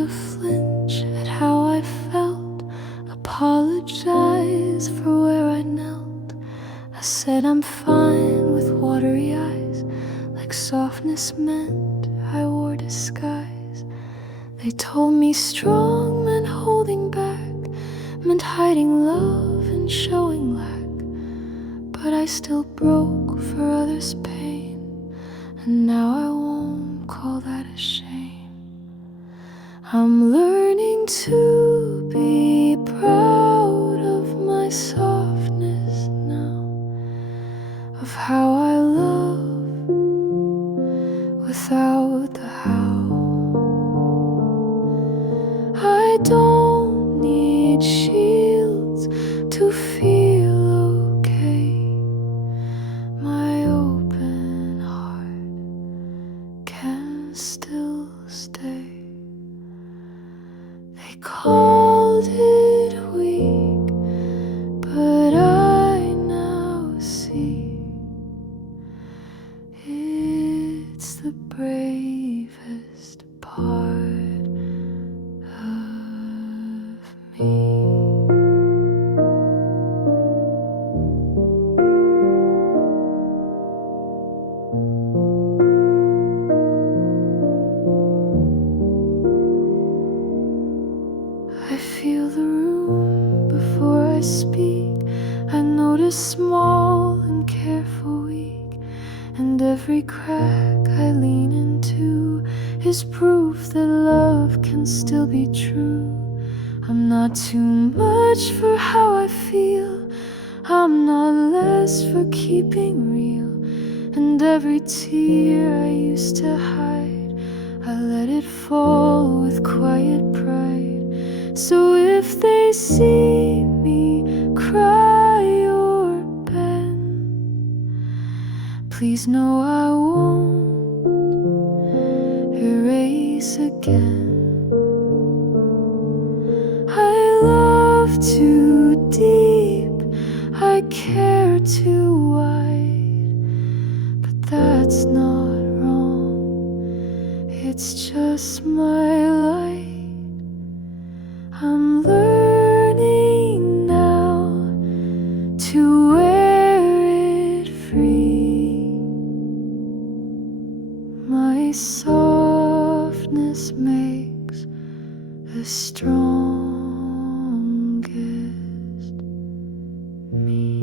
to flinch at how I felt, apologize for where I knelt. I said I'm fine with watery eyes, like softness meant I wore disguise. They told me strong meant holding back, meant hiding love and showing lack. But I still broke for others' pain, and now I won't call that a shame. I'm learning to be proud of my softness now, of how I love without the how. I don't need shields to feel okay. My open heart can still stay. They called it weak, but I now see it's the bravest part of me. I feel the room before I speak. I notice small and careful weak, and every crack I lean into is proof that love can still be true. I'm not too much for how I feel, I'm not less for keeping real. And every tear I used to hide, I let it fall with quiet pride. So if they see me cry or bend, please know I won't erase again. I love too deep, I care too wide, but that's not wrong, it's just my light. I'm learning now to wear it free. My softness makes the strongest me.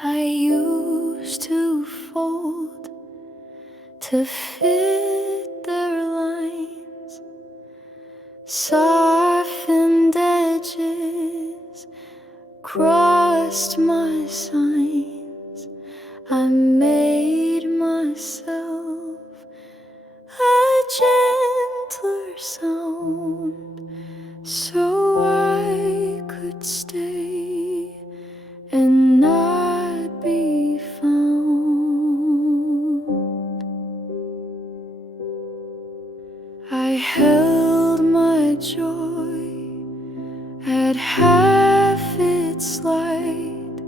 I used to fold to fit their lines, softened edges, crossed my signs. I made myself a gentler sound so I could stay and not be found. I held my joy at half its light.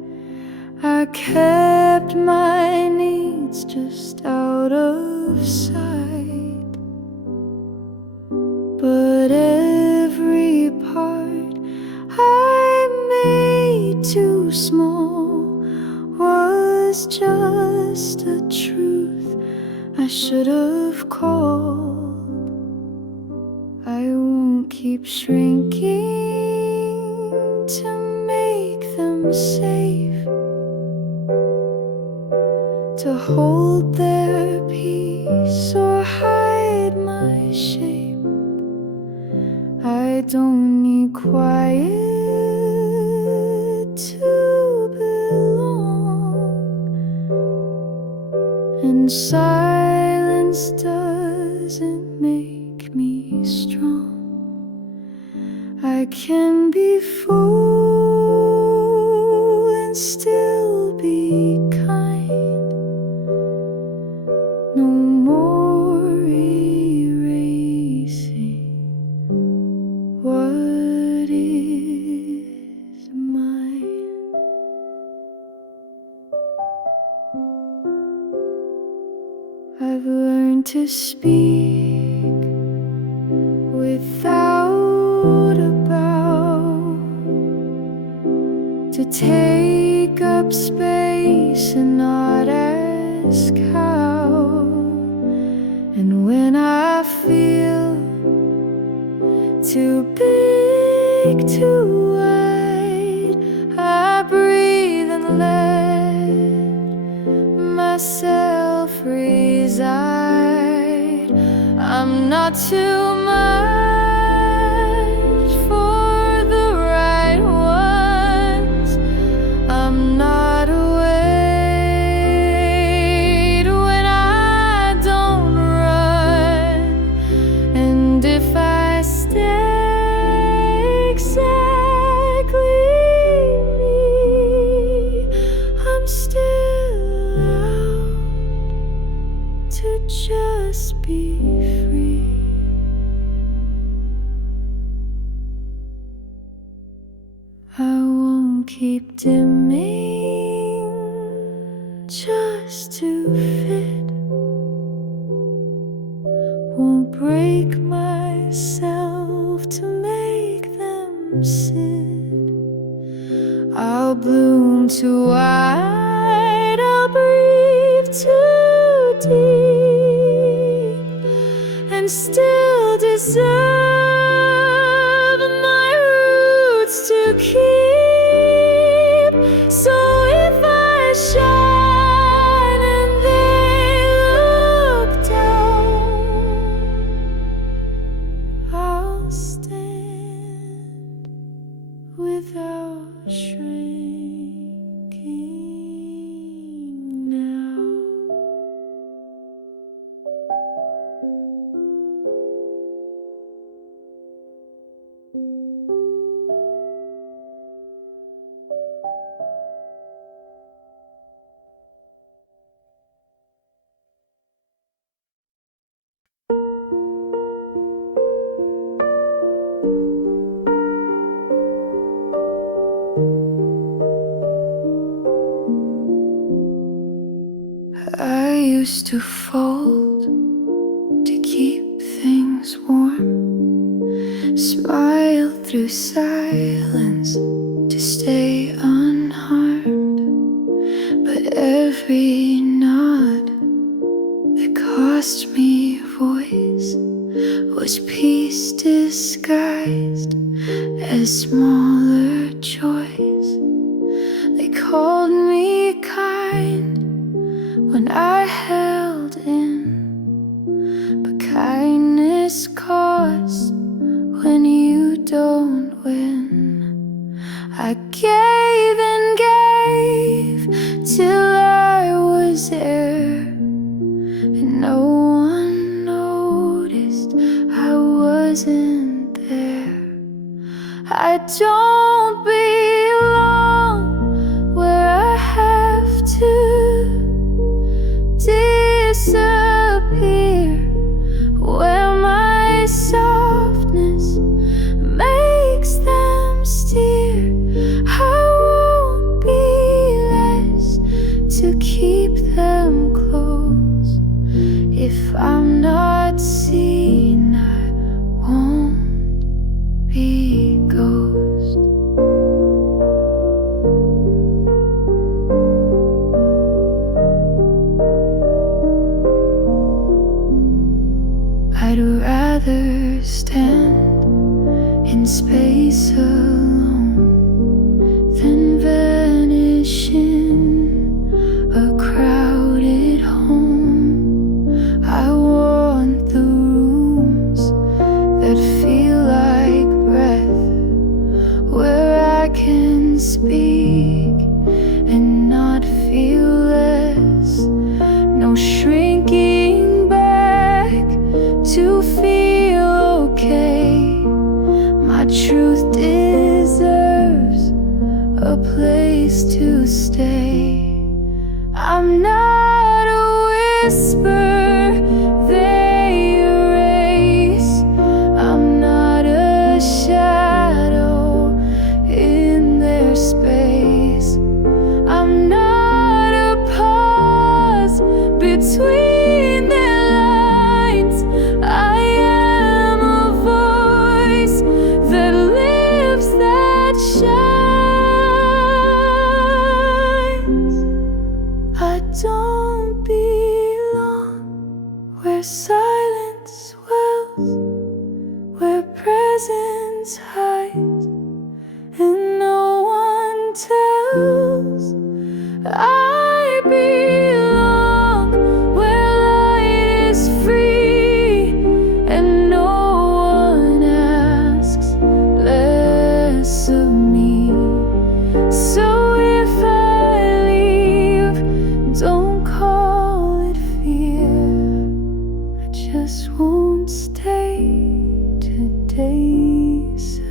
I kept my needs just out of sight. But every part I made too small was just a truth I should have called. I won't keep shrinking to make them safe, to hold their peace or hide my shape. I don't need quiet to belong, and silence doesn't make make me strong. I can be full and still be kind. No more erasing what is mine. I've learned to speak without a bow, to take up space and not ask how. And when I feel too big, too wide, I breathe and let myself reside. I'm not too much for the right ones. I'm not a weight when I don't run. And if I stay exactly me, I'm still allowed to just be free. I won't keep dimming just to fit. Won't break myself to make them sit. I'll bloom too wide, I'll breathe too deep, and still deserve my roots to keep. So if I shine and they look down, I'll stand without shrinking now. I used to fold to keep things warm, smile through silence to stay unharmed. But every nod that cost me a voice was peace disguised as smaller joys. They called me kind when I held in, but kindness costs when you don't win. I gave and gave till I was air, and no one noticed I wasn't there. I don't belong where I have to disappear, where my softness makes them steer. I won't be less to keep them close. If I'm not seen, I won't be ghost. I'd rather stand in space alone than vanish in a crowded home. I want the rooms that feel like breath, where I can speak and not feel less. No shrinking back to feel okay. My truth deserves a place to stay. I'm not a whisper they erase. I'm not a shadow in their space. I'm not a pause between their lines. I am a voice that lives, that shines. I don't belong where silence dwells, where presence hides and no one tells. I belong where light is free and no one asks less of me. So if I leave, don't call it fear. I just won't stay to disappear.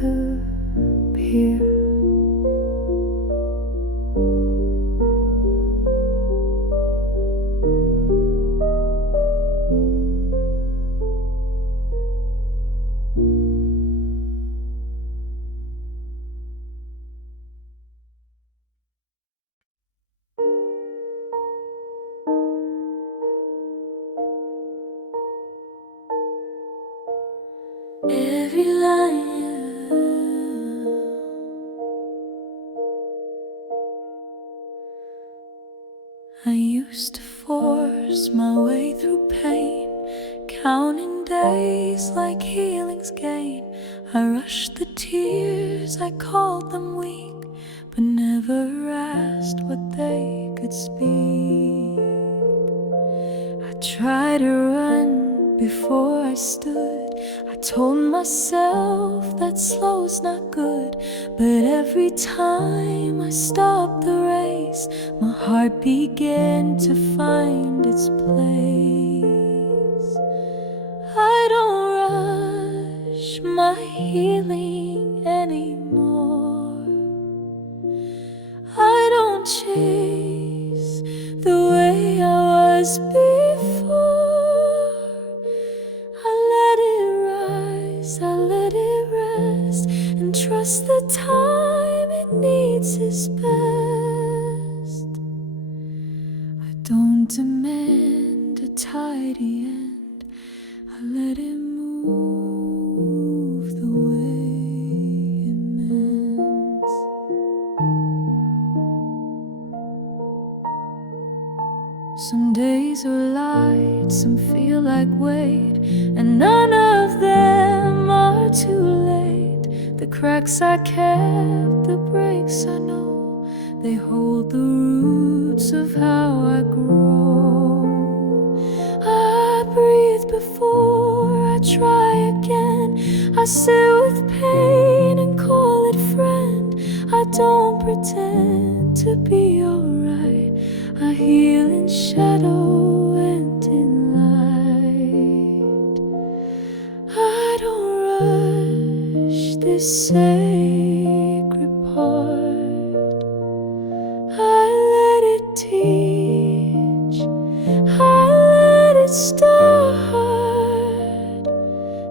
Every line I used to force my way through pain, counting days like healing's gain. I rushed the tears, I called them weak, but never asked what they could speak. I tried to run before I stood. I told myself that slow's not good, but every time I stopped the race, my heart began to find its place. I don't rush my healing anymore. I don't chase the way I was before. I let it rise, I let it rest, and trust the time it needs is best. I don't demand a tidy end, I let it move the way it mends. Some days are light, some feel like weight, and none of them are too late. The cracks I kept, the breaks I know, they hold the roots of how I grow. I breathe before I try again. I sit with pain and call it friend. I don't pretend to be alright. I heal in shadow and in light. I don't rush this sacred part. I let it teach, I let it start.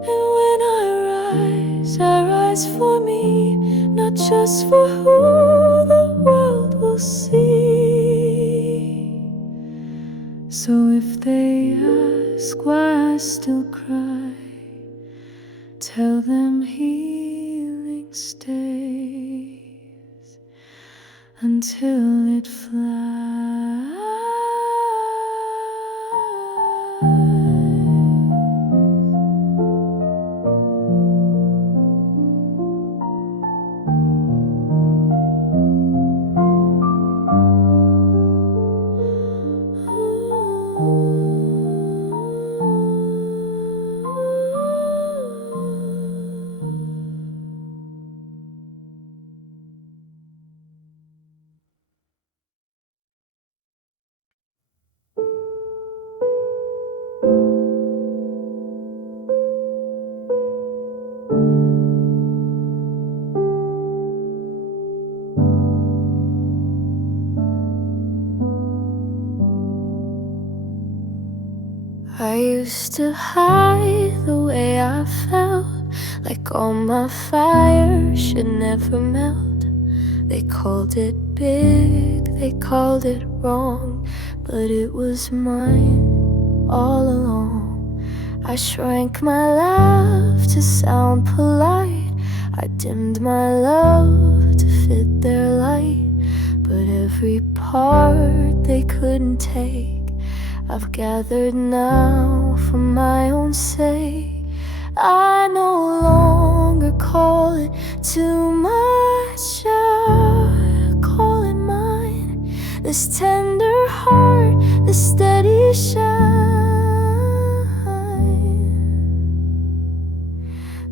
And when I rise for me, not just for who the world will see. So if they ask why I still cry, tell them healing stays until it flies. used to hide the way I felt, like all my fire should never melt. They called it big, they called it wrong, but it was mine all along. I shrank my love to sound polite, I dimmed my love to fit their light, but every part they couldn't take I've gathered now for my own sake. I no longer call it too much, I call it mine. This tender heart, this steady shine.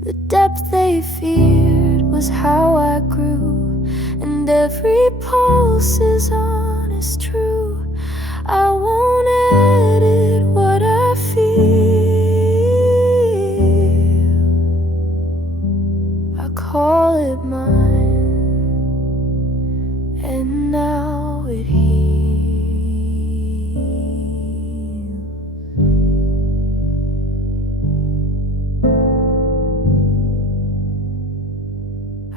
The depth they feared was how I grew, and every pulse is honest, true. I won't edit what I feel, I call it mine, and now it heals.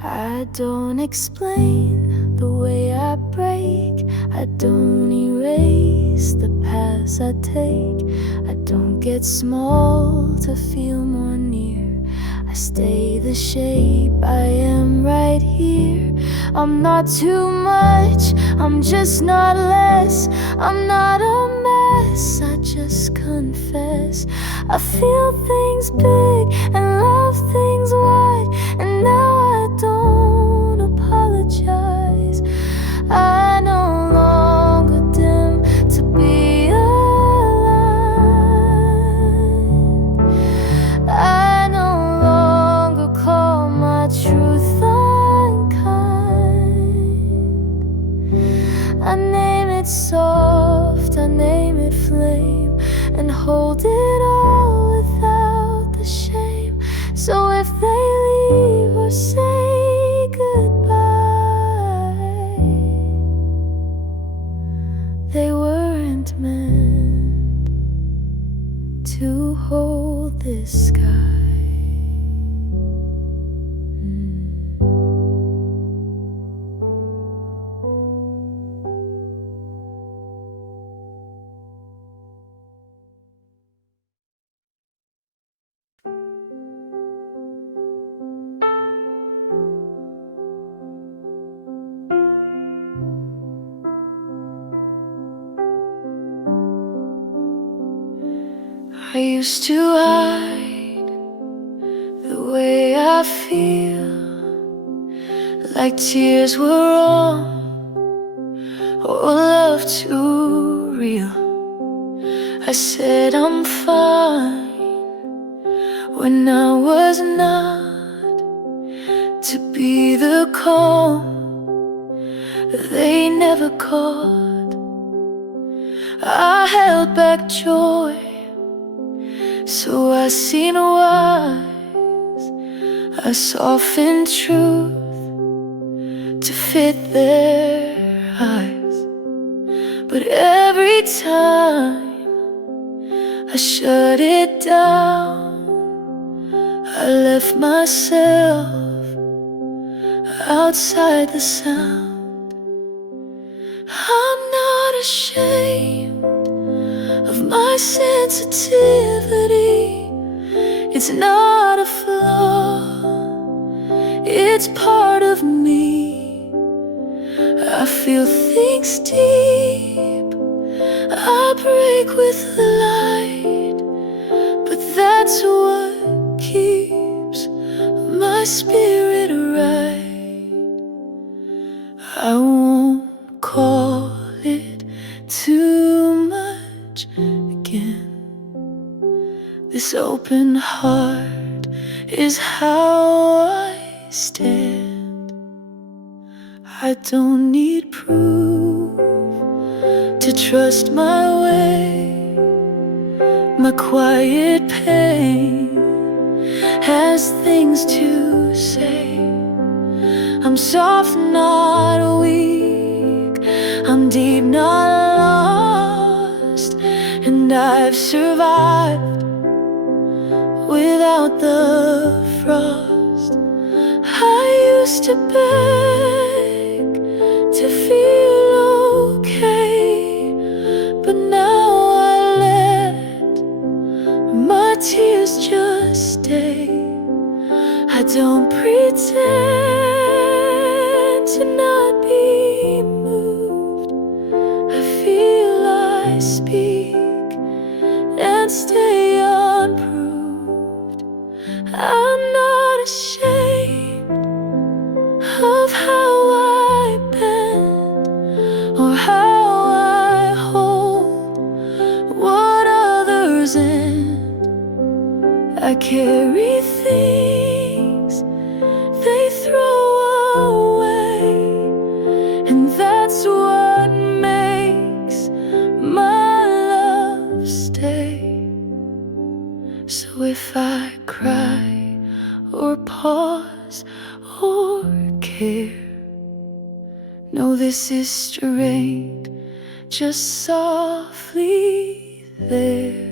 I don't explain the way I break, I don't erase the paths I take, I don't get small to feel more near, I stay the shape I am right here. I'm not too much, I'm just not less, I'm not a mess, I just confess. I feel things big and love things wide, and now I don't apologize. I no longer dim to be aligned. I no longer call my truth unkind. I name it soft, I name it flame, and hold it all without the shame. So if they leave or say goodbye, they weren't meant to hold this sky. I used to hide the way I feel, like tears were wrong or love too real. I said I'm fine when I was not, to be the calm they never caught. I held back joy so I seen wise, I softened truth to fit their eyes. But every time I shut it down, I left myself outside the sound. I'm not ashamed of my sensitivity, it's not a flaw, it's part of me. I feel things deep, I break with the light, but that's what keeps my spirit right. I won't call it too much again. This open heart is how I stand. I don't need proof to trust my way. My quiet pain has things to say. I'm soft, not weak, I'm deep, not lost, and I've survived without the frost. I used to beg to feel okay, but now I let my tears just stay. I don't pretend to not be moved. I feel I speak and stay unproved. I'm not ashamed of how I bend or how I hold what others end. I carry things they throw away, and that's what makes my love stay. So if I cry or pause or care, know this is straight, just softly there.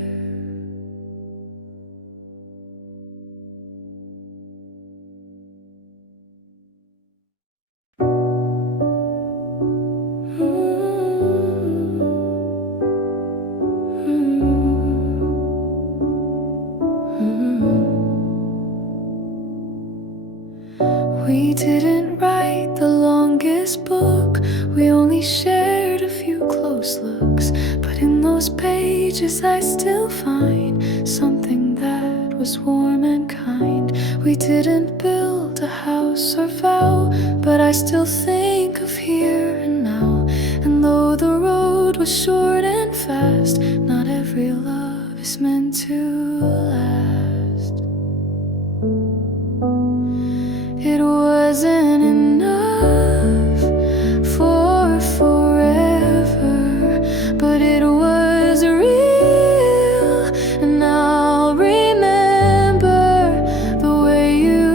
We didn't write the longest book, we only shared a few close looks. But in those pages I still find something that was warm and kind. We didn't build a house or vow, but I still think of here and now. And though the road was short and fast, not every love is meant to last. It wasn't enough for forever, but it was real. And I'll remember the way you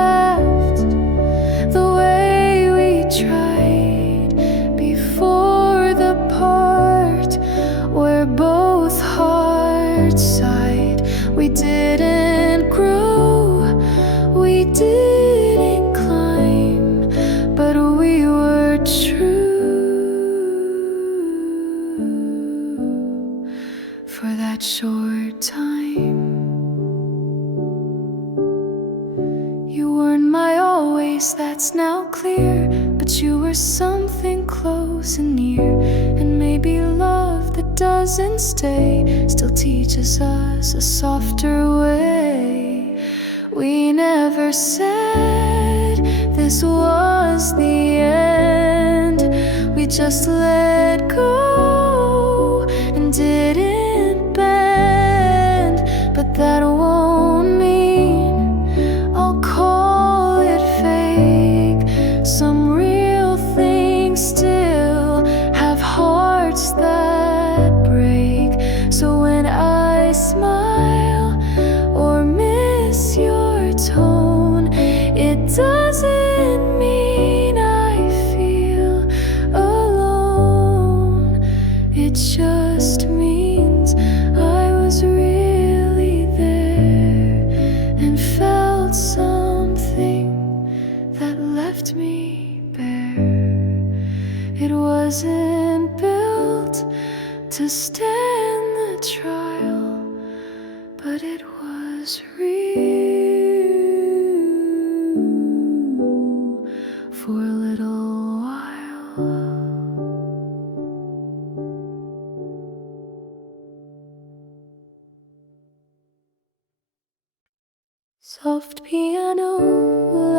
laughed, the way we tried before the part where both hearts sighed. We didn't grow, we didn't climb, but we were true for that short time. You weren't my always, that's now clear, but you were something close and near. And maybe love that doesn't stay still teaches us a softer way. We never said this was the end. We just let go and didn't bend. But that won't mean I'll call it fake. Some real things still have hearts that break. So when I smile or miss your tone, it doesn't mean I feel alone. It just means I was really there and felt something that left me bare. It wasn't built to stand the trial, but it was real for a little while. Soft piano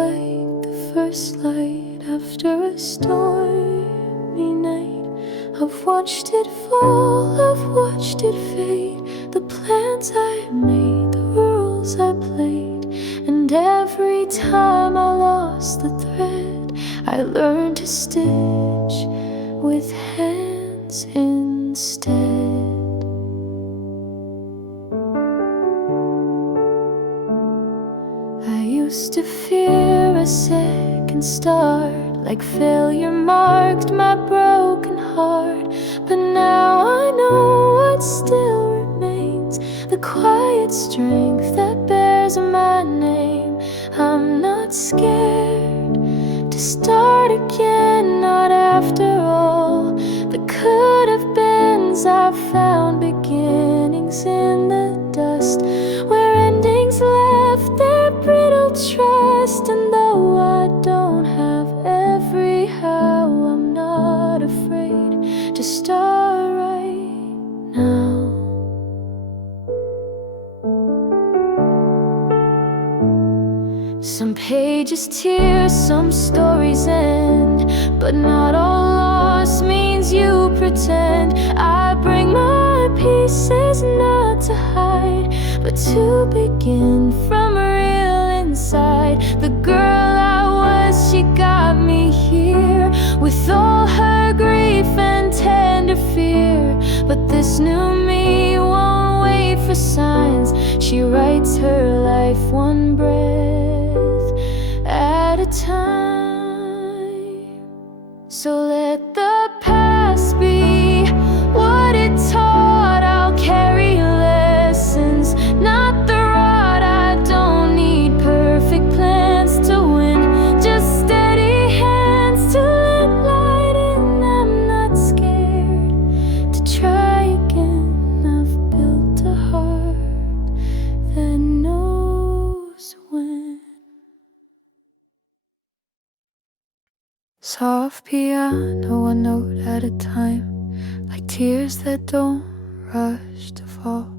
like the first light after a stormy night. I've watched it fall, I've watched it fade. The plans I made, the rules I played. And every time I lost the thread, I learned to stitch with hands instead. I used to fear a second start, like failure marked my broken heart. But now I know what still remains, the quiet strength that bears there's my name. I'm not scared to start again, not after all the could have beens. I've found beginnings in the dust, where endings left their brittle trust. And though I don't have every how, I'm not afraid to start right now. Some pages tear, some stories end, but not all loss means you pretend. I bring my pieces not to hide, but to begin from real inside. The girl I was, she got me here, with all her grief and tender fear. But this new me won't wait for signs. She writes her life one breath at a time. So let the past be what it taught. I'll carry lessons, not the rod. I don't need perfect plans to win, just steady hands to let light in. I'm not scared to try again. I've built a heart that knows when. Soft piano, a note at a time, like tears that don't rush to fall.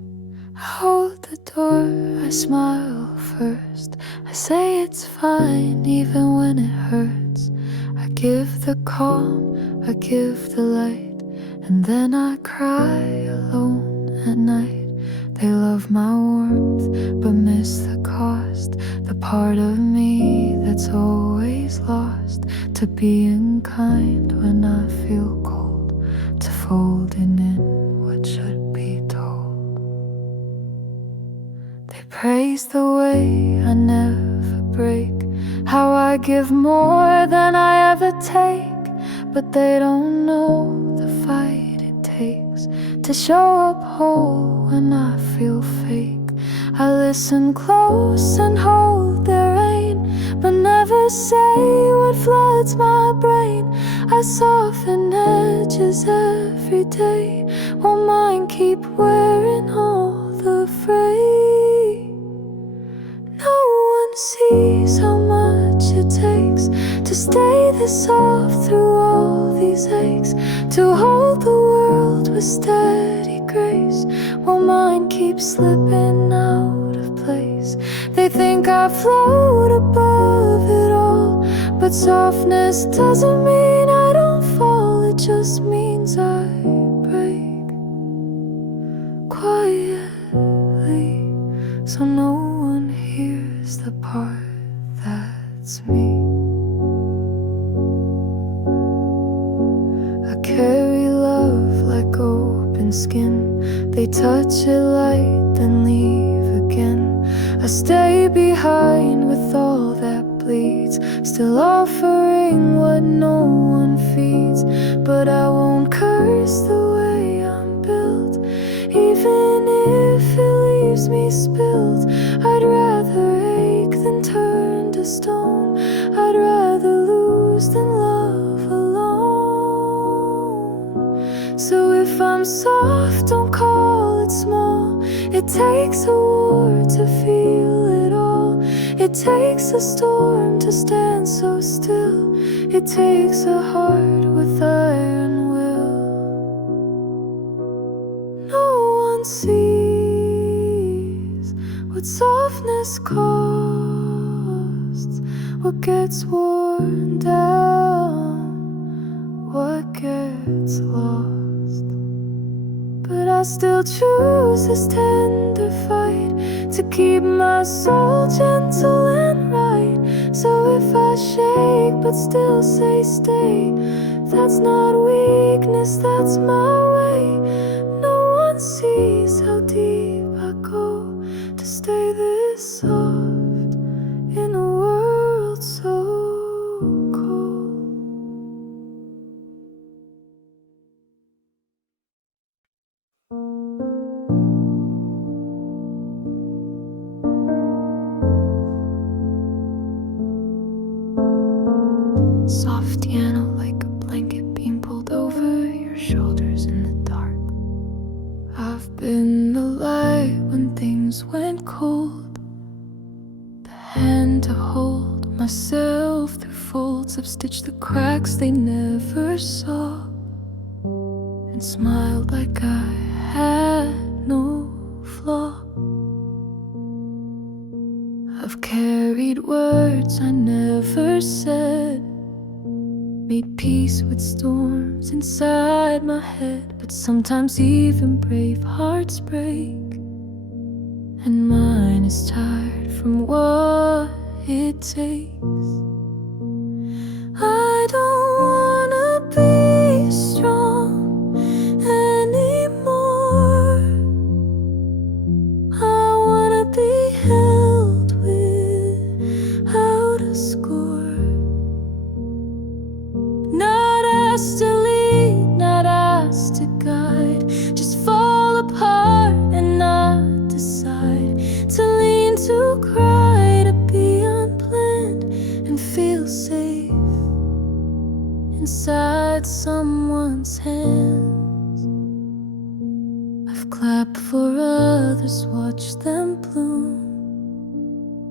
I hold the door, I smile first, I say it's fine even when it hurts. I give the calm, I give the light, and then I cry alone at night. They love my warmth, but miss the cost, the part of me that's always lost to being kind when I feel cold, to folding in what should be told. They praise the way I never break, how I give more than I ever take, but they don't know the fight it takes to show up whole when I feel fake. I listen close and hold their aim, but never say what floods my brain. I soften edges every day, while mine keep wearing all the fray. No one sees how much it takes to stay this soft through all these aches, to hold the world with steady grace, while mine keeps slipping out of place. They think I float above it all, but softness doesn't mean I don't fall. It just means I break quietly, so no one hears the part that's me. I carry love like open skin. They touch it light, then leave again. I stay behind with all that bleeds, still offering what no one feeds. But I won't curse the way I'm built, even if it leaves me spilled. I'd rather ache than turn to stone. I'd rather lose than love alone. So if I'm soft, don't call it small. It takes a war to feel it all. It takes a storm to stand so still. It takes a heart with iron will. No one sees what softness costs, what gets worn down, what gets lost. But I still choose this tender fight to keep my soul gentle and right. So if I shake but still say stay, that's not weakness, that's my way. No one sees how deep I go to stay this soft in a world so cold. learned to hold myself through folds. I've stitched the cracks they never saw, and smiled like I had no flaw. I've carried words I never said, made peace with storms inside my head. But sometimes even brave hearts break, and mine is tired from what it takes. I don't wanna be strong anymore. I wanna be held without a score. Not asked to lead, not asked to guide, just fall apart and not decide. To lean, to cry, to be unplanned and feel safe inside someone's hands. I've clapped for others, watched them bloom,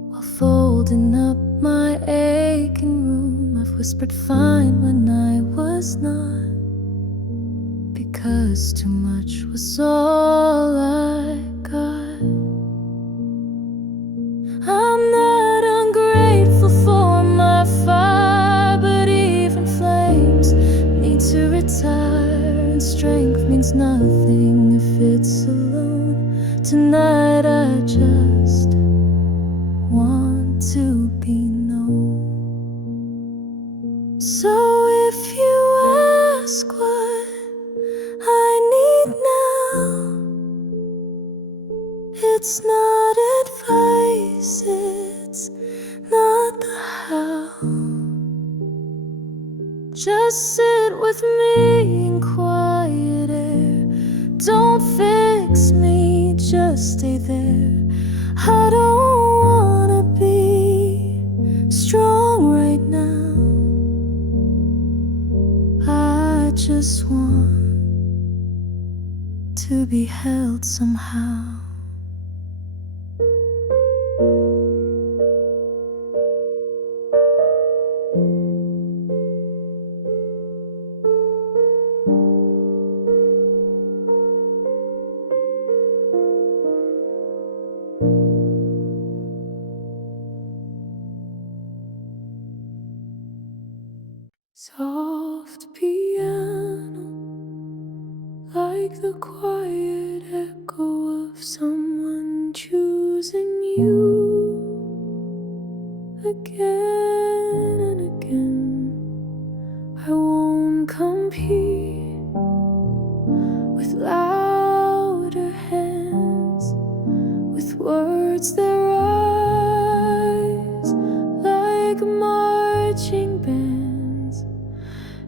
while folding up my aching room. I've whispered fine when I was not, because too much was all I got. I'm not ungrateful for my fire, but even flames need to retire, and strength means nothing if it's alone. Tonight I just want to be known. So if you ask what I need now, it's not advice, it's not the how. Just sit with me in quiet air. Don't fix me, just stay there. I don't wanna be strong right now. I just want to be held somehow. Soft piano, like the quiet echo of someone choosing you again and again. I won't compete with louder hands, with words that rise like marching bands.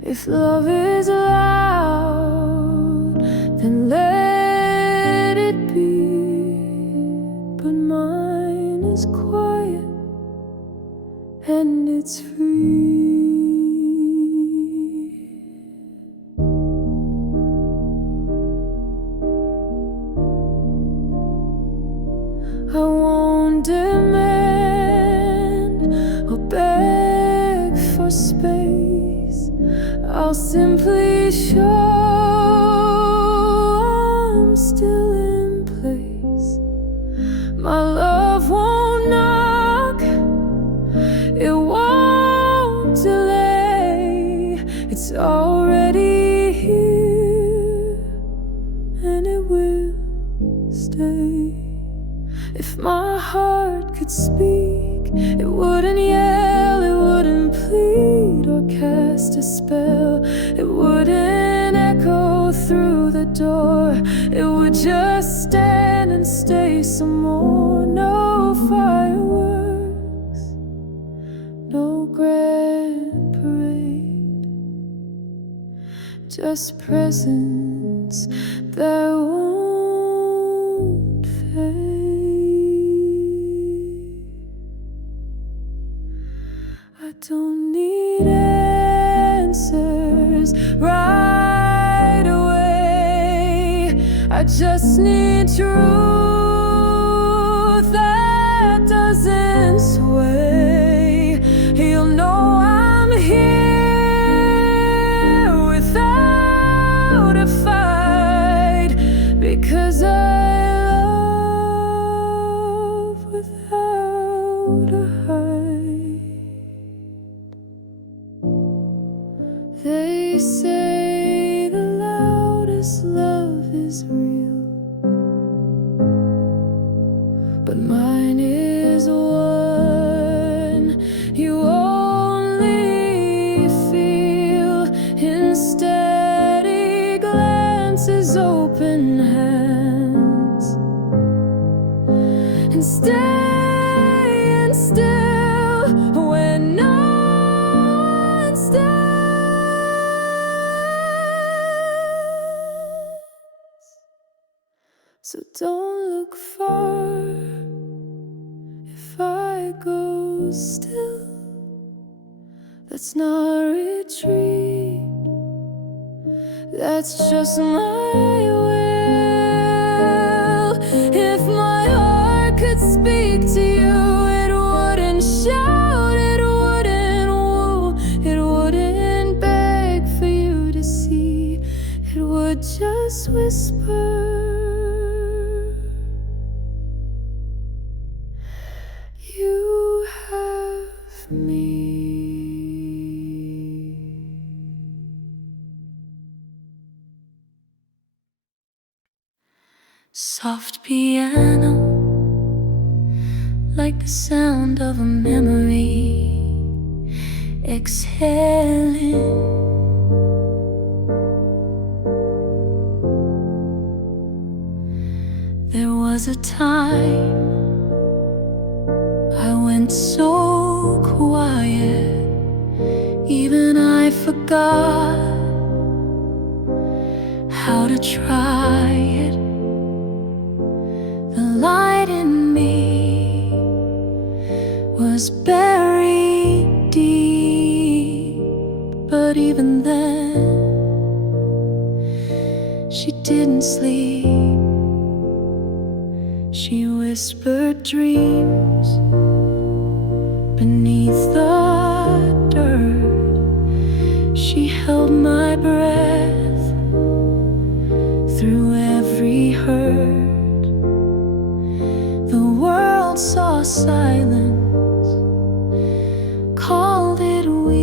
If love is loud, then let it be. But mine is quiet and it's free. I won't demand or beg for space. I'll simply show I'm still in place. My love won't knock, it won't delay. It's already here and it will stay. If my heart could speak, it wouldn't yell, it wouldn't plead or cast a spell. It wouldn't echo through the door. It would just stand and stay some more. No fireworks, no grand parade, just presence that won't fade. I don't need answers right away. I just need truth that doesn't sway. They say the loudest love is real, but mine is one you only feel in steady glances, open hands, and staying still when no one's so don't look far if I go still. That's not retreat, that's just my will. If my heart could speak to you, it wouldn't shout, it wouldn't woo, it wouldn't beg for you to see, it would just whisper, you have me. Soft piano, like the sound of a memory exhaling. There was a time I went so quiet, even I forgot how to try it. The light in me was buried deep, but even then she didn't sleep. She whispered dreams beneath the dirt. She held my breath through every hurt. The world saw silence, called it weak,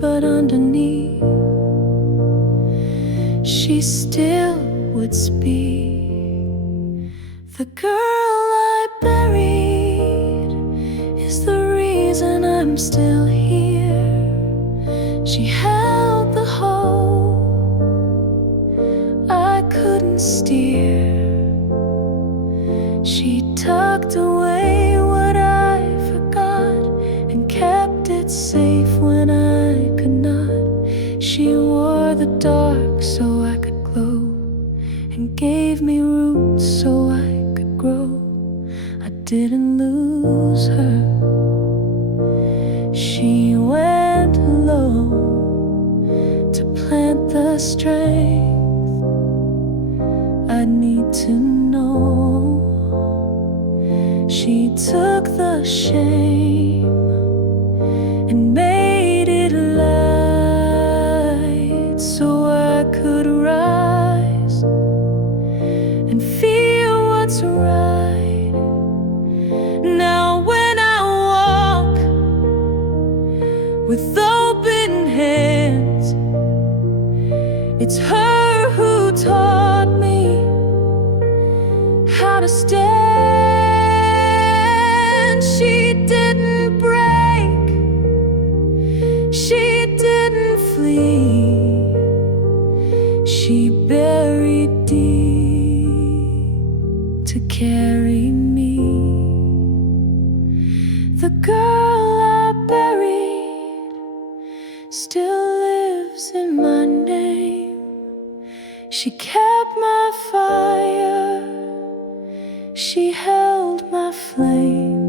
but underneath she still would speak. The girl I buried is the reason I'm still here. She held the hope I couldn't steer. She tucked away what I forgot and kept it safe when I could not. She wore the dark so I could glow, and gave me roots so I could grow. I didn't lose her. She went low to plant the strength I need to know. She took the shame and made it light so I could rise and feel what's right. Now when I walk with open hands, it's her who taught me how to stand. She didn't break, she didn't flee, she buried deep to carry me. The girl I buried still lives in my name. She kept my fire, she held my flame.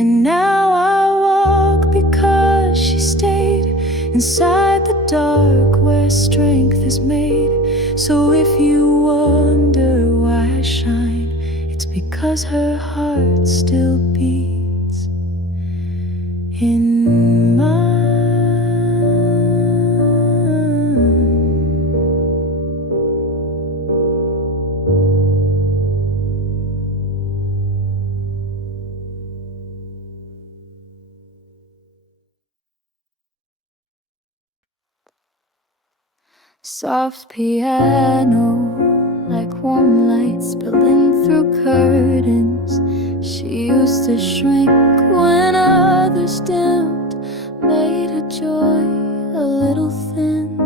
And now I walk because she stayed inside the dark where strength is made. So if you wonder why I shine, it's because her heart still beats in mine. Soft piano, like warm light spilling through curtains. She used to shrink when others dimmed, made her joy a little thin.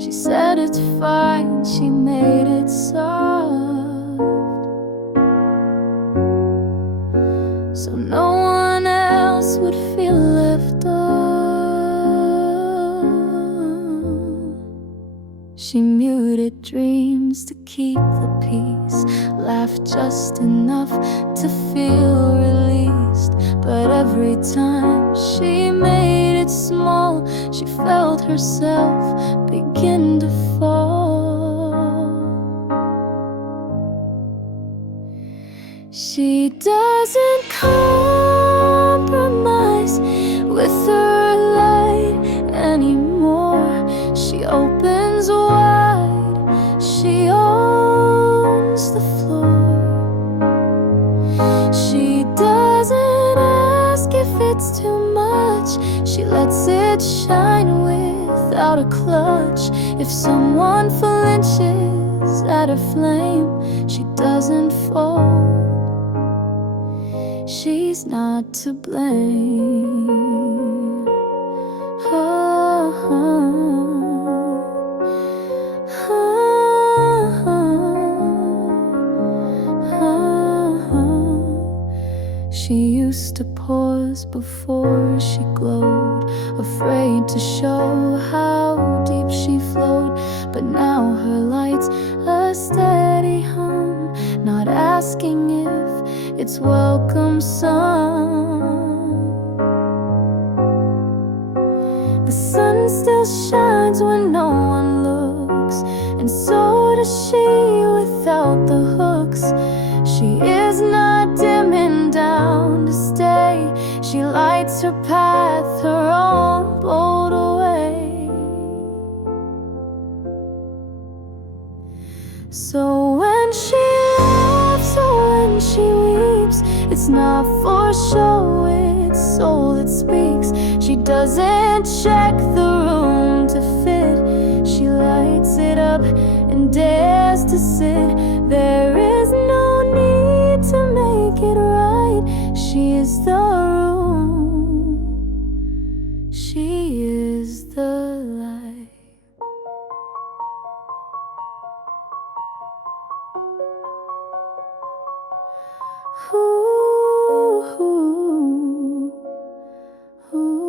She said it's fine, she made it soft, so no one else would feel left alone. She muted dreams to keep the peace, laughed just enough to feel released. But every time she made it small, she felt herself begin to fall. She doesn't compromise with her light anymore. She opens wide, she owns the floor. She doesn't ask if it's too much, she lets it shine without a clutch. If someone flinches at her flame, she doesn't fold. She's not to blame. She used to pause before she glowed, afraid to show how deep she flowed. But now her light's a steady hum, not asking if it's welcome sun. The sun still shines when no one looks, and so does she without the hooks. She is not dimming down to stay, she lights her path her own bold way. So when she laughs or when she weeps, it's not for show, it's soul that speaks. She doesn't check the room to fit, she lights it up and dares to sit. There is no need to make it right, she is the room, she is the light. Ooh, ooh, ooh.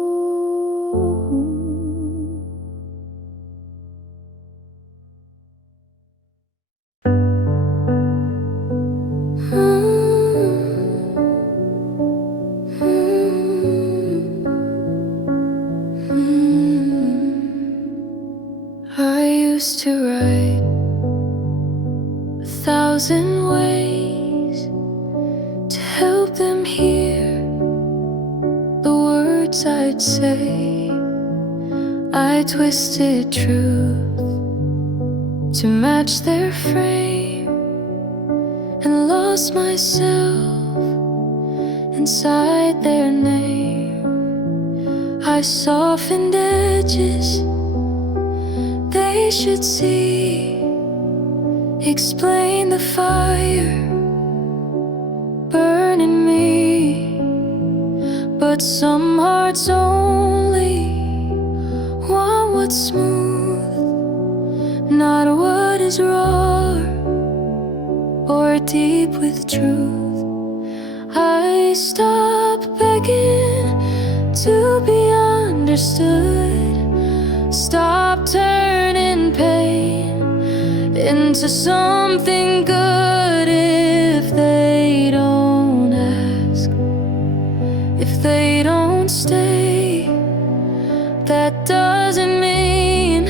I used to write 1,000 ways to help them hear the words I'd say. I twisted truth to match their frame and lost myself inside their name. I softened edges they should see, explain the fire burning me. But some hearts only want what's smooth, not what is raw or deep with truth. I stopped begging to be understood, stopped turning pain into something good. If they don't ask, if they don't stay, that doesn't mean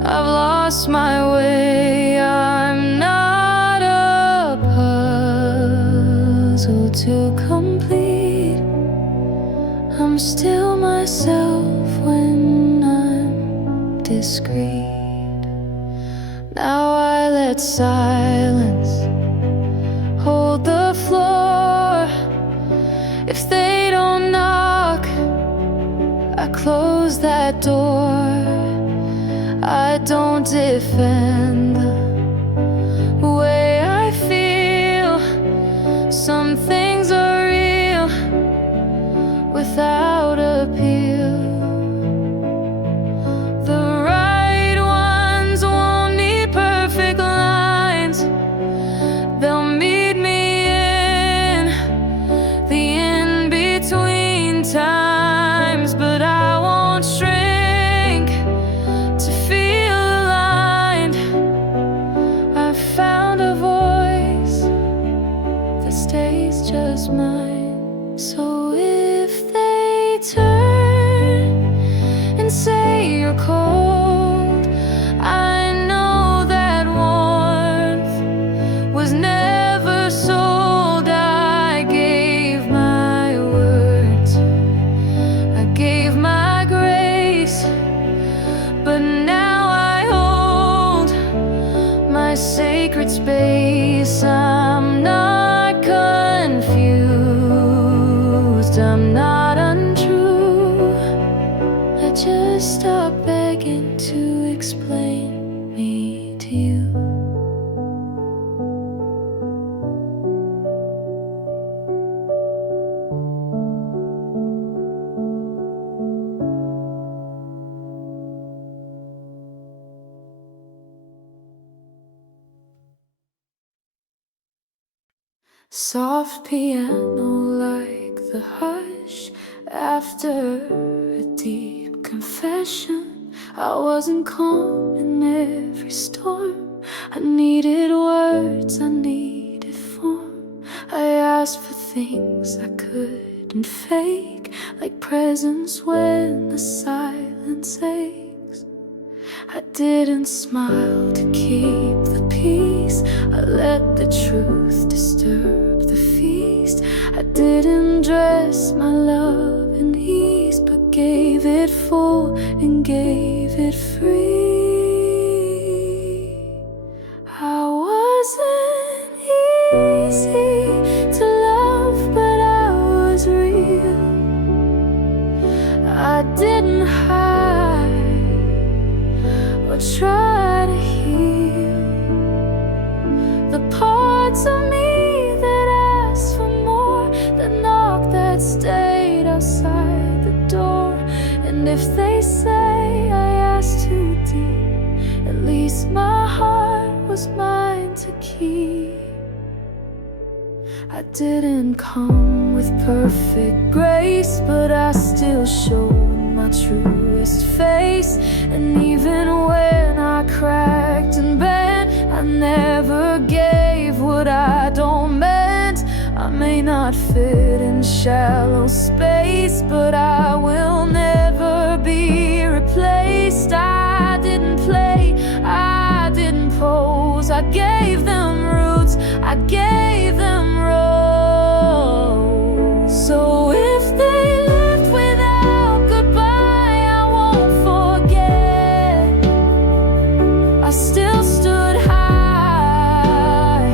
I've lost my way. I'm not a puzzle to complete, I'm still myself when I'm discreet. Now I let silence hold the floor. If they don't knock, I close that door. I I don't defend the way I feel. Some things are real without appeal. The right ones won't need perfect lines. They'll meet me in the in-between times, but I won't shrink to feel aligned. I found a voice that stays just mine. So if they turn and say you're cold, I know that warmth was never sold. I gave my words, I gave my grace, but now I hold my sacred space. I'm not confused, I'm not untrue. I just stopped begging to explain me to you. Soft piano like the hush after a deep confession. I wasn't calm in every storm. I needed words, I needed form. I asked for things I couldn't fake, like presence when the silence aches. I didn't smile to keep the peace. I let the truth disturb the feast. I didn't dress my love in ease, but gave it full and gave it free. I wasn't easy to love, but I was real. I didn't hide or try to heal the parts of me that asked for more, that knocked, that stayed outside the door. And if they say I asked too deep, at least my heart was mine to keep. I didn't come with perfect grace, but I still showed my truest face. And even when I cracked and bent, I never gave what I don't meant. I may not fit in shallow space, but I will never be replaced. I didn't play, I didn't pose. I gave them roots, I gave them roles. So if they left without goodbye, I won't forget. I still stood high.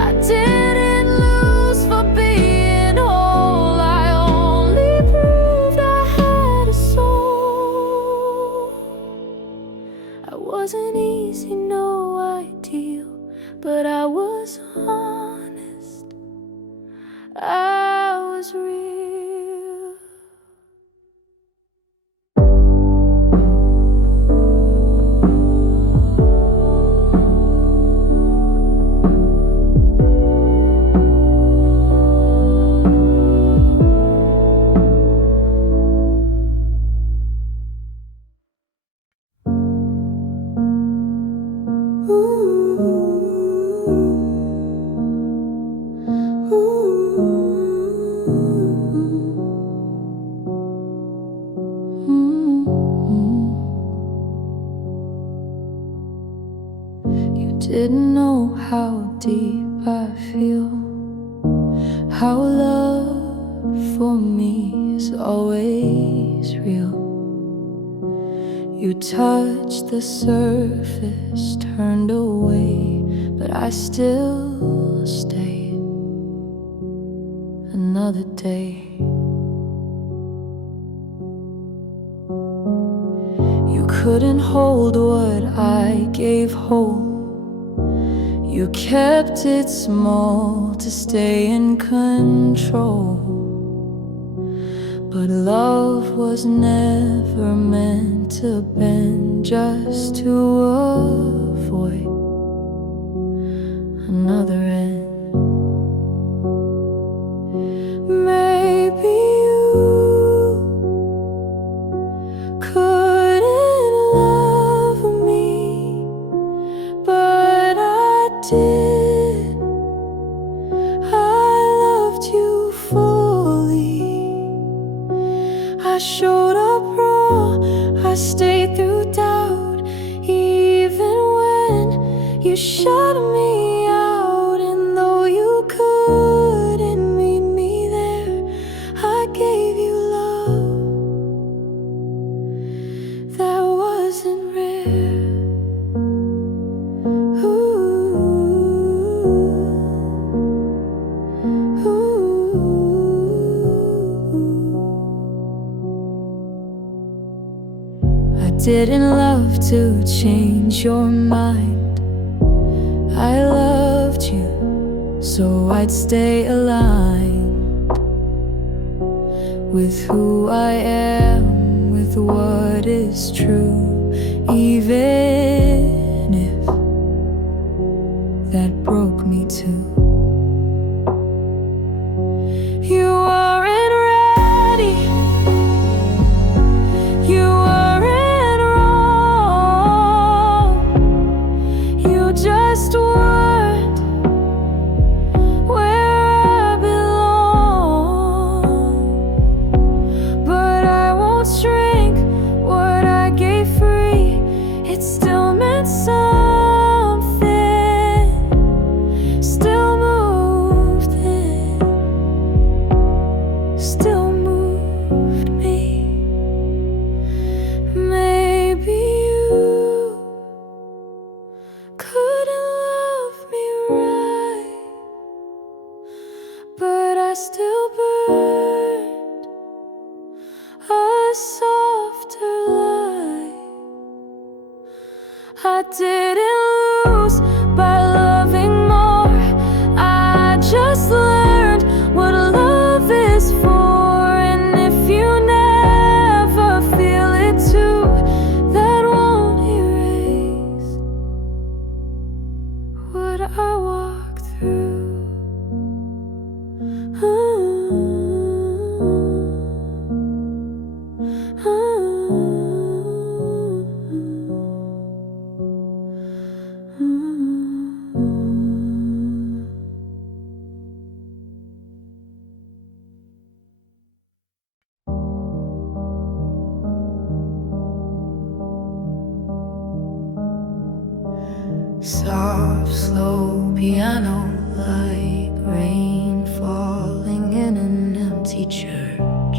I didn't lose for being whole. I only proved I had a soul. I wasn't easy, no ideal, but I was honest, I was real. You didn't know how deep I feel, how love for me is always real. You touched the surface, turned away, but I still stayed another day. You couldn't hold what I gave whole. You kept it small to stay in control. But love was never meant to bend just to avoid another end. Maybe you couldn't love me, but I did. I loved you fully. I showed up raw, I stayed through doubt, even when you shut me out. And though you couldn't meet me there, I gave you love that wasn't rare. I didn't love to change your mind. I loved you, so I'd stay aligned with who I am, with what is true, even if that broke me too. You weren't ready, you weren't wrong, you just weren't where I belong. But I won't shrink what I gave free, it still meant something, still moved it, still moved me. Maybe you couldn't love me right, but I still burned a softer light. I didn't lose by loving more, I just learned what love is for. And if you never feel it too, that won't erase what I walked through. Soft, slow piano like rain falling in an empty church.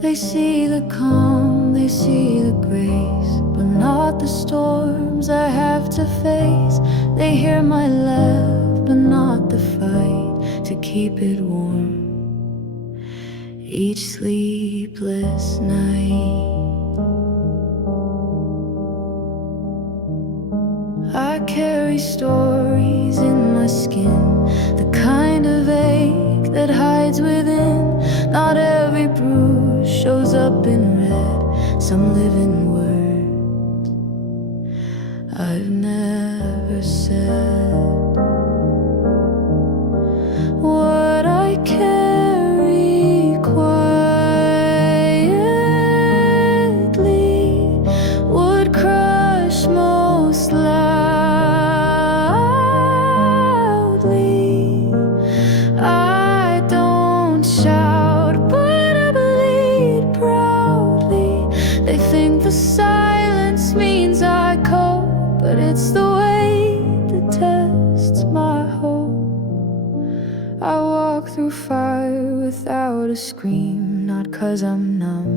They see the calm, they see the grace, but not the storms I have to face. They hear my laugh, but not the fight to keep it warm each sleepless night. I carry stories in my skin, the kind of ache that hides within. Not every bruise shows up in red, some live in words I've never said. What I carry quietly would crush most loudly. I don't shout, but I bleed proudly. They think the silence means I cope, but it's the weight that tests my hope. I walk through fire without a scream, not 'cause I'm numb,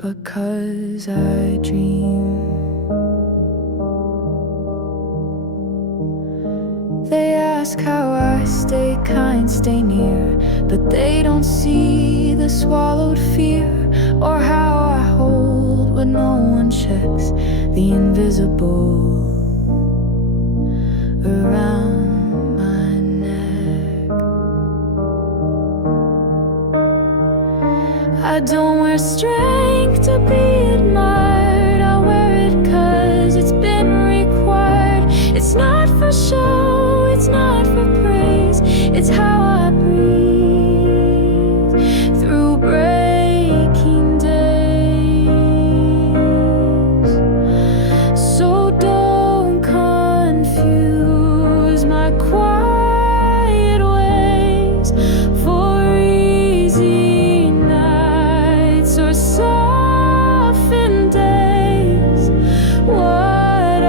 but 'cause I dream. They ask how I stay kind, stay near, but they don't see the swallowed fear, or how I hold what no one checks, the invisible around my neck. I don't wear strength to be admired, I wear it 'cause it's been required. It's not for show, it's not for praise, it's how I breathe through breaking days. So don't confuse my quiet ways for easy nights or softened days. What I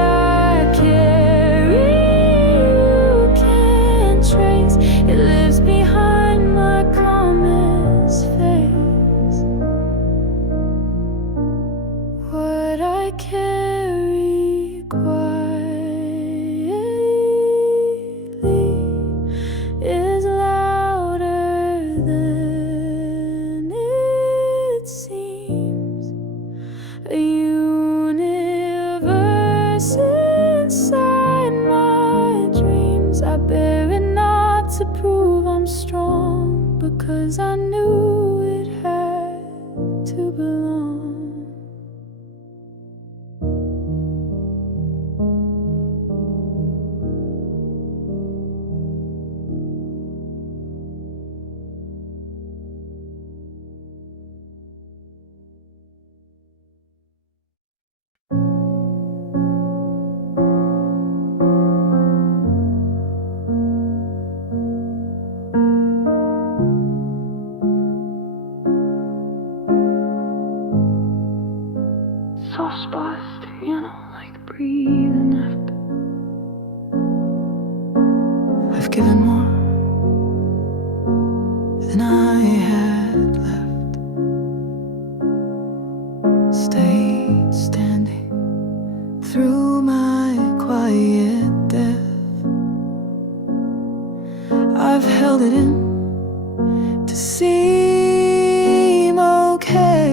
carry you can't trace, it lives behind my calmest face. What I carry quietly is louder than it seems. A universe inside my dreams. I bear it not to prove I'm strong, because I knew it had to belong. Soft spots, like breathing after. I've given more than I had left. Stayed standing through my quiet death. I've held it in to seem okay,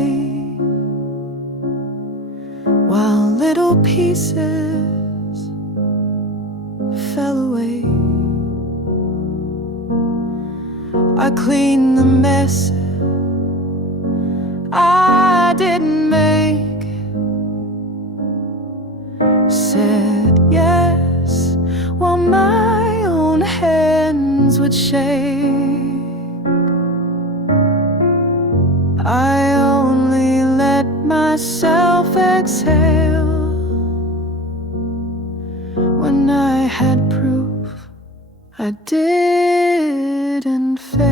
while little pieces fell away. I cleaned the mess I didn't make, said yes while my own hands would shake. I only let myself exhale when I had proof I didn't fail.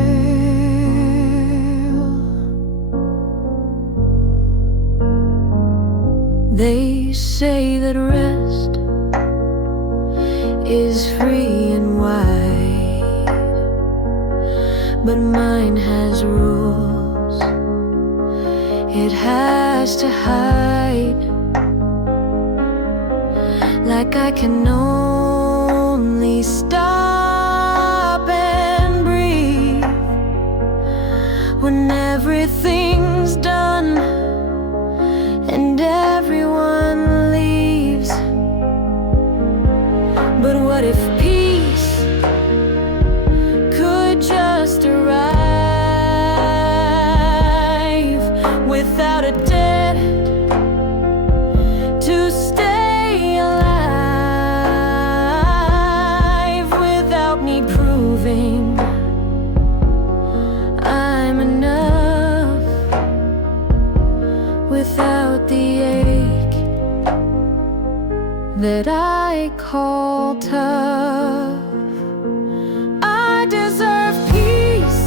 They say that rest is free and wide, but mine has rules it has to hide. Like I can only stop and breathe when everything's done and everyone leaves. But what if peace could just arrive without a debt to stay alive, without me proving I'm enough, without the ache that I call tough. I deserve peace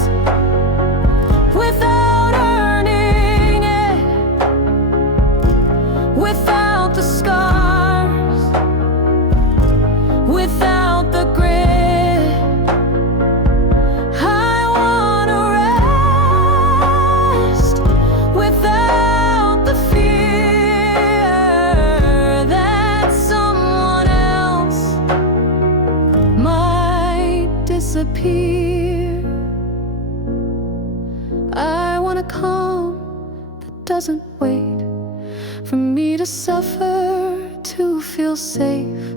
without earning it, without the scars, without the grit. I wanna rest without the fear that someone else might disappear. I want a calm that doesn't wait for me to suffer, to feel safe.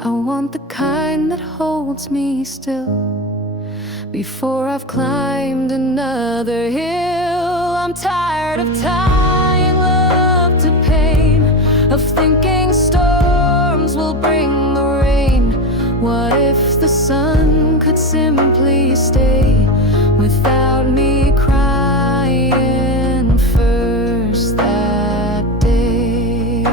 I want the kind that holds me still before I've climbed another hill. I'm tired of tying love to pain, of thinking storms will bring the rain. What if the sun could simply stay without me crying first that day?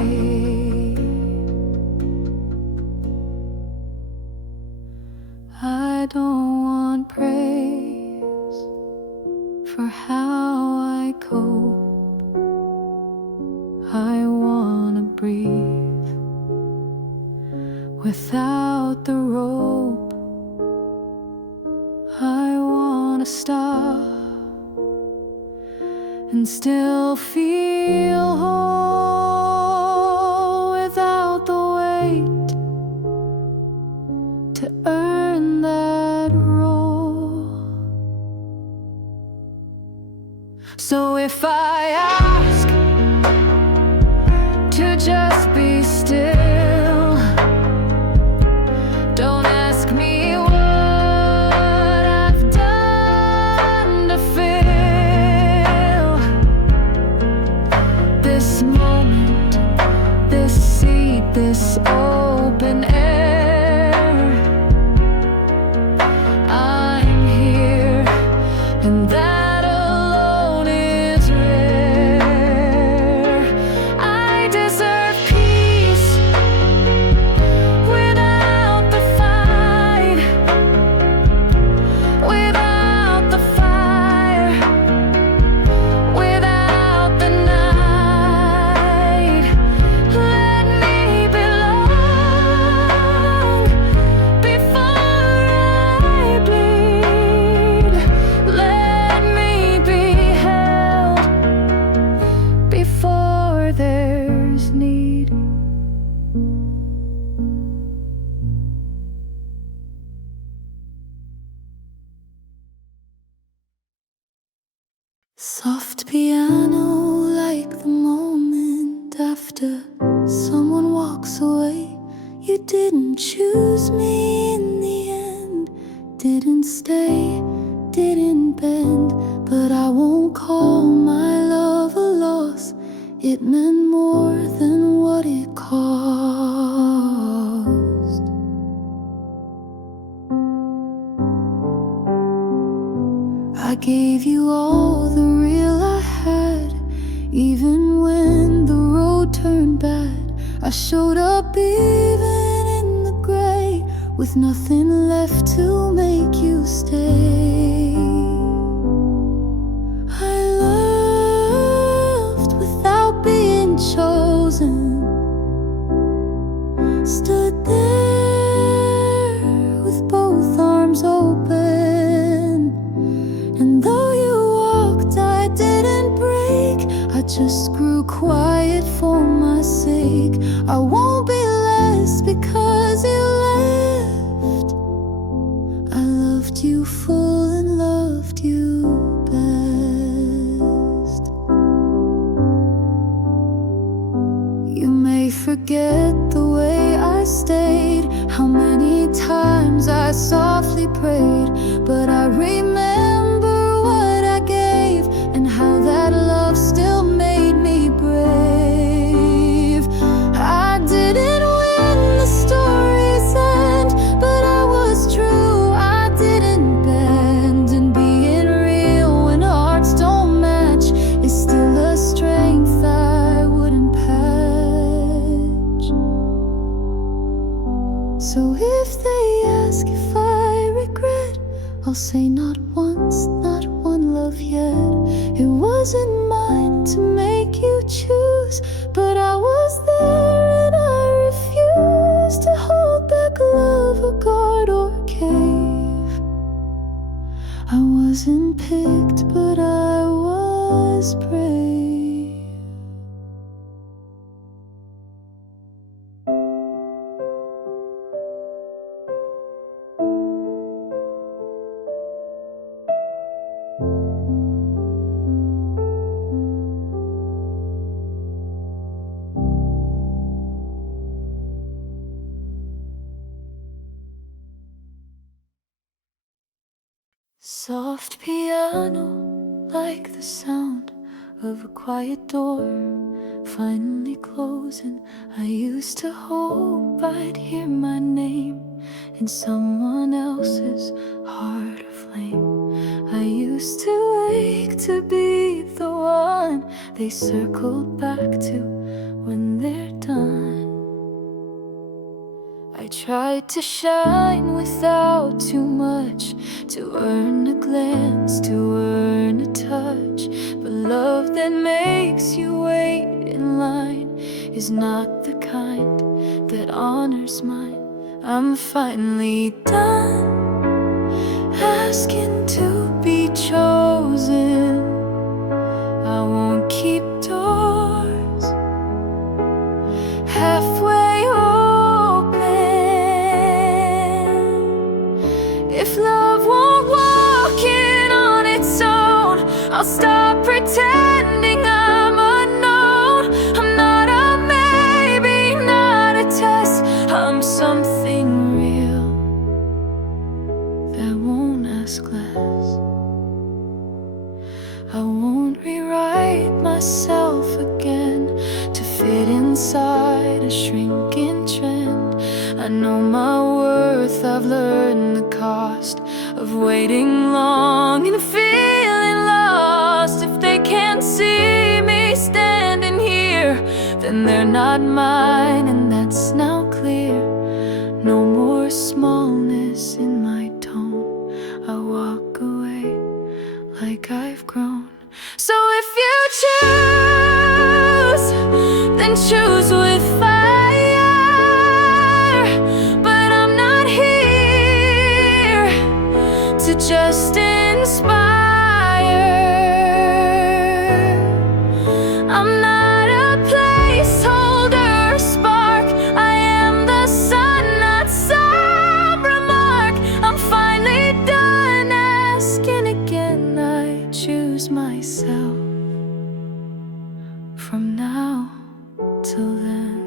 I don't want praise for how I cope. I wanna breathe without the rope. I wanna stop and still feel whole without the weight to earn that role. So if I ask to just be still, don't ask me what I've done to feel this moment, this seat, this open air. I'm here, and that alone is rare. I deserve peace without the fight, without the fire, without the night. Let me belong before I bleed. Let me be held before there's need. Soft piano, like the moment after someone walks away. You didn't choose me in the end, didn't stay, didn't bend. But I won't call my love a loss. It meant more than what it cost. I gave you all the real I had, even when the road turned bad. I showed up even in the gray, with nothing left to make you stay. I loved without being chosen, stood there with both arms open. And though you walked, I didn't break. I just grew quiet for my sake. I won't be less because you left. I loved you full and loved you best. You may forget the way I stayed, how many times I softly prayed, but I remember what I gave and how that love still made me brave. I didn't win the story's end, but I was true. I didn't bend, and being real when hearts don't match is still a strength I wouldn't patch. So if they ask if I regret, I'll say not once, not one love yet. It wasn't mine to make you choose, but I was there and I refused to hold back love or guard or cave. I wasn't picked, but I was brave. Soft piano, like the sound of a quiet door finally closing. I used to hope I'd hear my name in someone else's heart of flame. I used to wake to be the one they circled back to when they're done. I tried to shine without too much, to earn a glance, to earn a touch. But love that makes you wait in line is not the kind that honors mine. I'm finally done asking to be chosen. I won't keep doors halfway open. If love won't walk in on its own, I'll stop pretending I'm unknown. I'm not a maybe, not a test. I'm something real that won't ask less. I won't rewrite myself again to fit inside a shrinking trend. I know my worth, I've learned the cost of waiting long and feeling lost. If they can't see me standing here, then they're not mine, and that's now clear. No more smallness in my tone. I walk away like I've grown. So if you choose, then choose with fire. But I'm not here to just inspire. I'm not a placeholder spark. I am the sun, not some remark. I'm finally done asking again. I choose myself from now till then.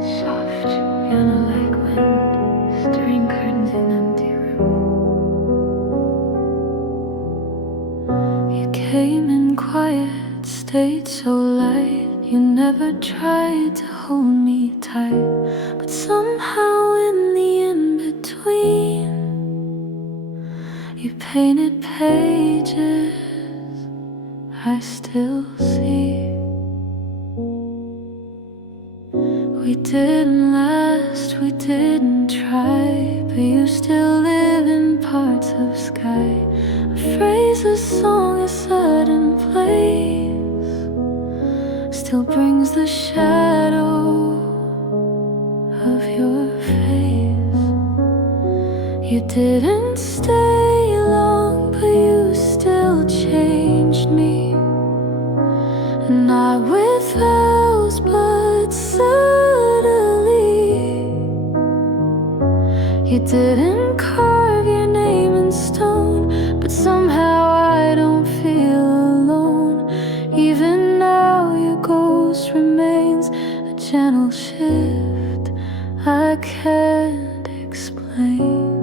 Soft piano like wind, stirring curtains in empty room. You came in quiet, stayed so light. You never tried to hold me tight, but somehow in the in-between, you painted pages I still see. We didn't last, we didn't try, but you still live in parts of sky. A phrase, a song, a sudden place still brings the shadow of your face. You didn't stay long, but you still changed me. And not with vows, but subtly. You didn't carve your name in stone, but somehow I don't feel alone. Even now your ghost remains, a gentle shift I can't explain.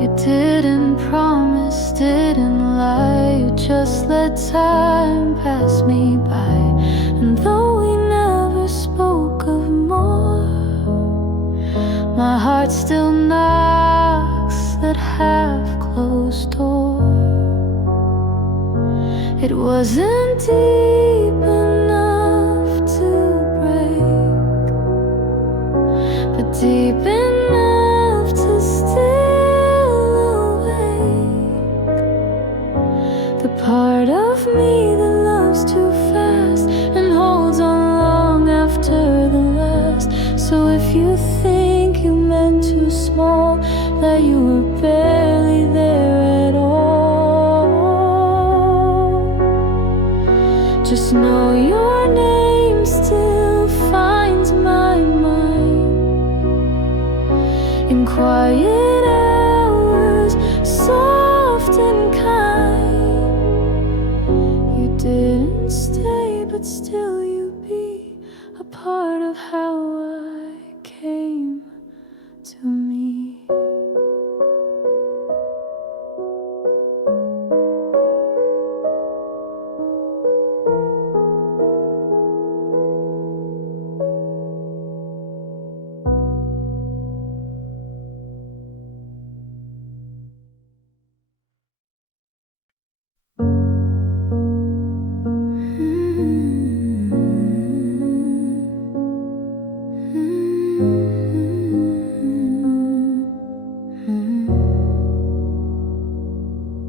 You didn't promise, didn't lie, you just let time pass me by. And though we never spoke of more, my heart still knocks at half-closed door. It wasn't deep enough to break, but deep enough to still awake the part of me that loves too fast and holds on long after the last. So if you think you meant too small, that you were barely there at all, just know your name still finds my mind quiet hours, soft and kind. You didn't stay, but still you be a part of how I came to me.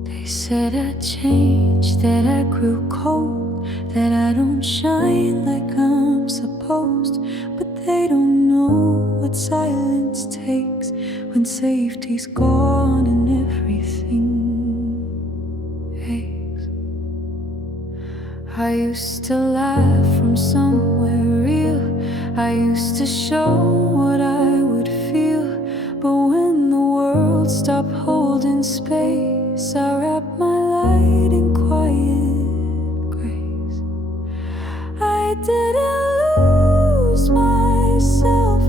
They said I changed, that I grew cold, that I don't shine like I'm supposed. But they don't know what silence takes when safety's gone and everything aches. I used to laugh from somewhere real, I used to show what I would feel. But when the world stopped holding space, I wrapped my light in quiet grace. I didn't lose myself,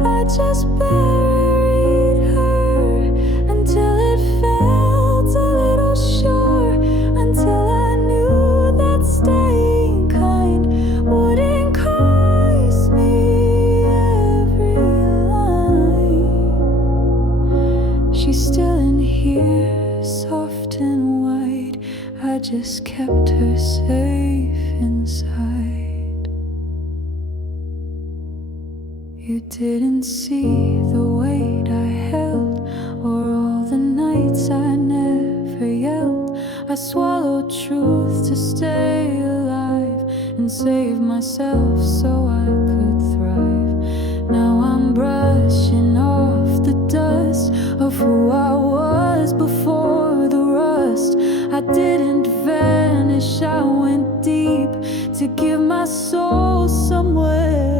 I just buried her until it felt a little sure, until I knew that staying kind wouldn't cost me every line. She's still in here, soft and white, I just kept her safe inside. You didn't see the weight I held, or all the nights I never yelled. I swallowed truth to stay alive and save myself so I could thrive. Now I'm brushing off the dust of who I was before the rust. I didn't vanish, I went deep to give my soul somewhere